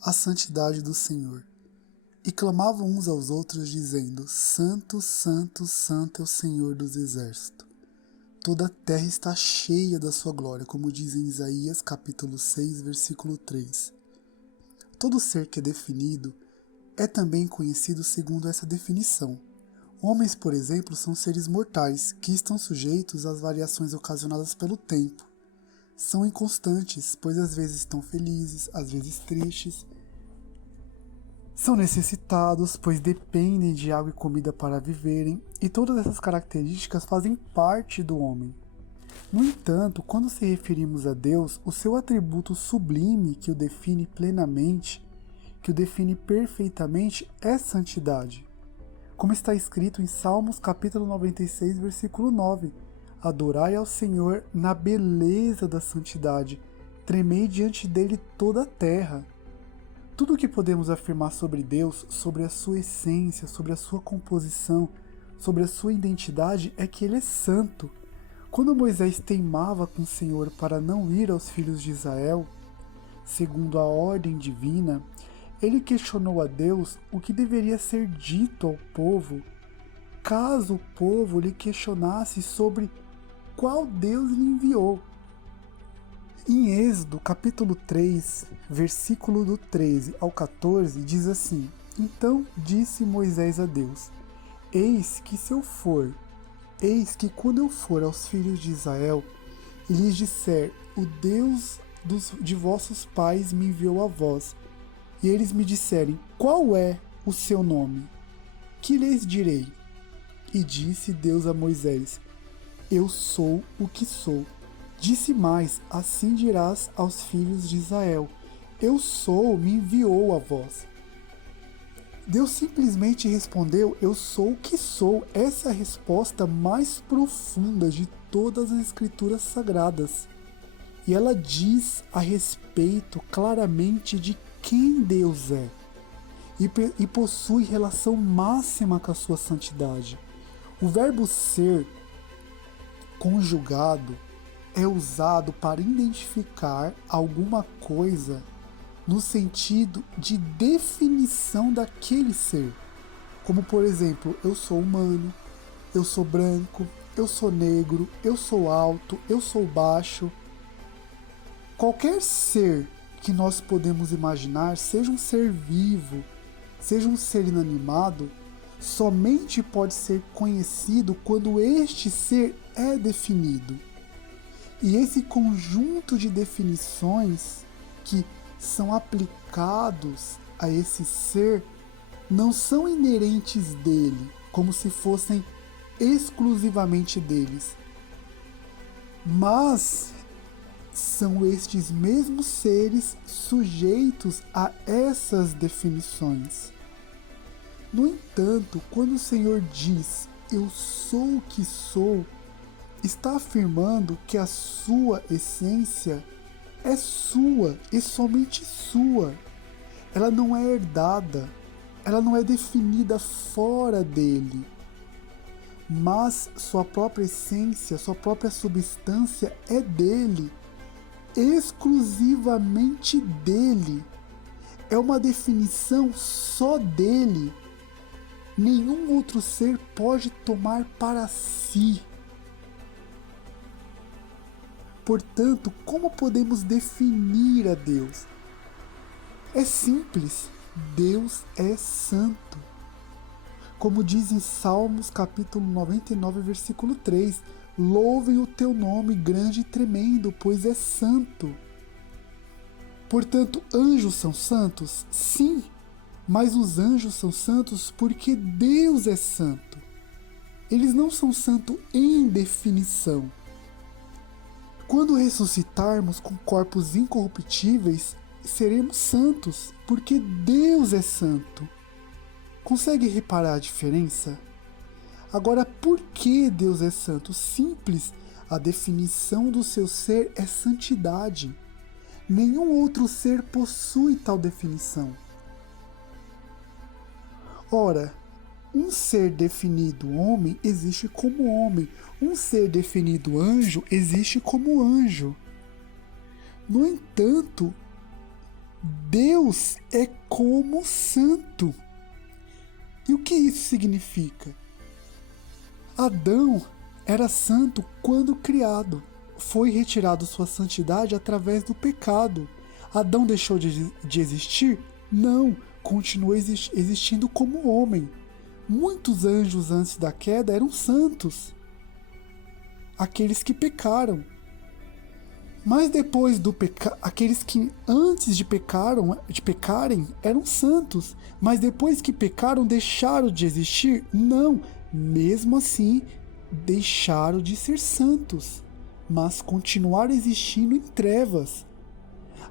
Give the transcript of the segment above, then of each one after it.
a santidade do Senhor. E clamavam uns aos outros, dizendo: Santo, Santo, Santo é o Senhor dos exércitos. Toda a terra está cheia da sua glória, como diz em Isaías capítulo 6, versículo 3. Todo ser que é definido é também conhecido segundo essa definição. Homens, por exemplo, são seres mortais que estão sujeitos às variações ocasionadas pelo tempo. São inconstantes, pois às vezes estão felizes, às vezes tristes. São necessitados, pois dependem de água e comida para viverem, e todas essas características fazem parte do homem. No entanto, quando se referimos a Deus, o seu atributo sublime que o define plenamente, que o define perfeitamente, é santidade. Como está escrito em Salmos capítulo 96, versículo 9, adorai ao Senhor na beleza da santidade, tremei diante dele toda a terra. Tudo o que podemos afirmar sobre Deus, sobre a sua essência, sobre a sua composição, sobre a sua identidade é que ele é santo. Quando Moisés teimava com o Senhor para não ir aos filhos de Israel, segundo a ordem divina, ele questionou a Deus o que deveria ser dito ao povo, caso o povo lhe questionasse sobre qual Deus lhe enviou. Em Êxodo, capítulo 3, versículo do 13 ao 14, diz assim: Então disse Moisés a Deus: Eis que quando eu for aos filhos de Israel e lhes disser, o Deus de vossos pais me enviou a vós, e eles me disserem, qual é o seu nome? Que lhes direi? E disse Deus a Moisés, eu sou o que sou. Disse mais, assim dirás aos filhos de Israel, eu sou, me enviou a vós. Deus simplesmente respondeu, eu sou o que sou. Essa é a resposta mais profunda de todas as escrituras sagradas. E ela diz a respeito claramente de quem Deus é. E possui relação máxima com a sua santidade. O verbo ser conjugado é usado para identificar alguma coisa no sentido de definição daquele ser. Como, por exemplo, eu sou humano, eu sou branco, eu sou negro, eu sou alto, eu sou baixo. Qualquer ser que nós podemos imaginar, seja um ser vivo, seja um ser inanimado, somente pode ser conhecido quando este ser é definido. E esse conjunto de definições que são aplicados a esse ser não são inerentes dele, como se fossem exclusivamente deles, mas são estes mesmos seres sujeitos a essas definições. No entanto, quando o Senhor diz, eu sou o que sou, está afirmando que a sua essência é sua e somente sua. Ela não é herdada, ela não é definida fora dele, mas sua própria essência, sua própria substância é dele, exclusivamente dele. É uma definição só dele. Nenhum outro ser pode tomar para si. Portanto, como podemos definir a Deus? É simples, Deus é santo. Como diz em Salmos capítulo 99, versículo 3, louvem o teu nome grande e tremendo, pois é santo. Portanto, anjos são santos? Sim, mas os anjos são santos porque Deus é santo. Eles não são santos em definição. Quando ressuscitarmos com corpos incorruptíveis, seremos santos, porque Deus é santo. Consegue reparar a diferença? Agora, por que Deus é santo? Simples, a definição do seu ser é santidade. Nenhum outro ser possui tal definição. Ora, um ser definido homem existe como homem, um ser definido anjo existe como anjo. No entanto, Deus é como santo. E o que isso significa? Adão era santo quando criado. Foi retirado sua santidade através do pecado. Adão deixou de existir? Não, continuou existindo como homem. Muitos anjos antes da queda eram santos, aqueles que pecaram. Mas depois do pecado, aqueles que antes de pecarem eram santos, mas depois que pecaram deixaram de existir? Não, mesmo assim deixaram de ser santos, mas continuaram existindo em trevas.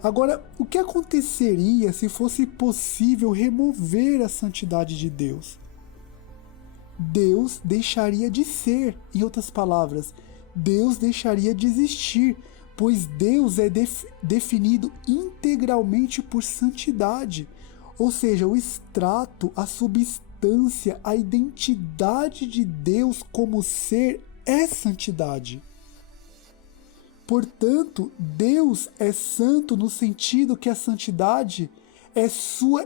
Agora, o que aconteceria se fosse possível remover a santidade de Deus? Deus deixaria de ser, em outras palavras, Deus deixaria de existir, pois Deus é definido integralmente por santidade, ou seja, o extrato, a substância, a identidade de Deus como ser é santidade. Portanto, Deus é santo no sentido que a santidade é sua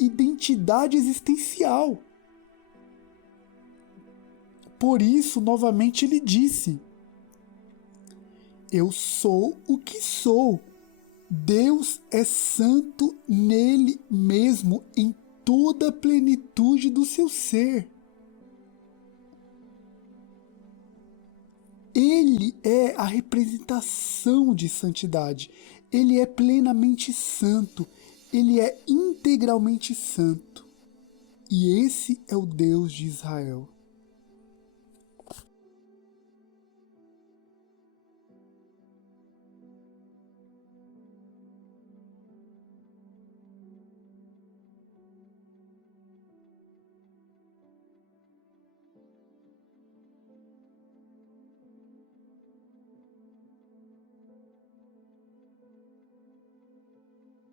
identidade existencial. Por isso, novamente, ele disse: eu sou o que sou. Deus é santo nele mesmo, em toda a plenitude do seu ser. Ele é a representação de santidade. Ele é plenamente santo. Ele é integralmente santo. E esse é o Deus de Israel.